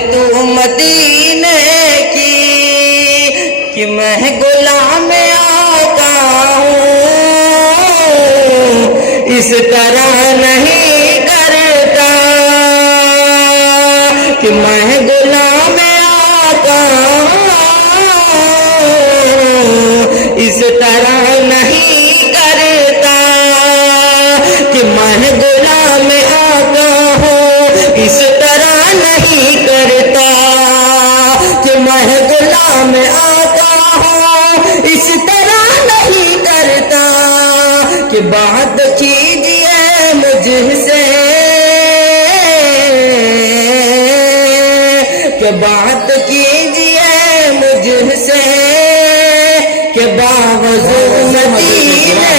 تو مدینے کی کہ میں غلام آقا ہوں، اس طرح نہیں کرتا کہ میں غلام آقا ہوں، اس طرح نہیں کرتا کہ میں غلام آقا ہوں، اس طرح نہیں کرتا کہ میں غلام آقا ہوں، اس طرح نہیں کرتا کہ بات کیجئے مجھ سے، کہ بات کیجئے مجھ سے، کہ باوضو مدینے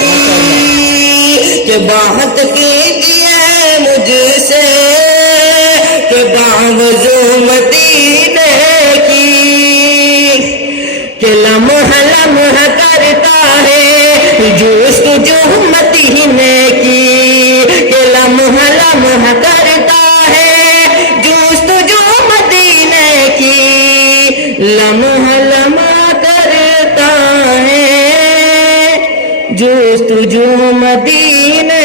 کی، کہ بات کیجئے مجھ سے، کہ باوضو مدینے کی، کہ لمحہ لمحہ کرتا ہے جستجو مدینے کی، کہ لمحہ لمحہ کرتا ہے جستجو مدینے کی، لمحہ لمحہ کرتا ہے جستجو مدینے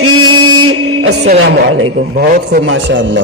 کی۔ السلام علیکم۔ بہت خوب، ماشاءاللہ۔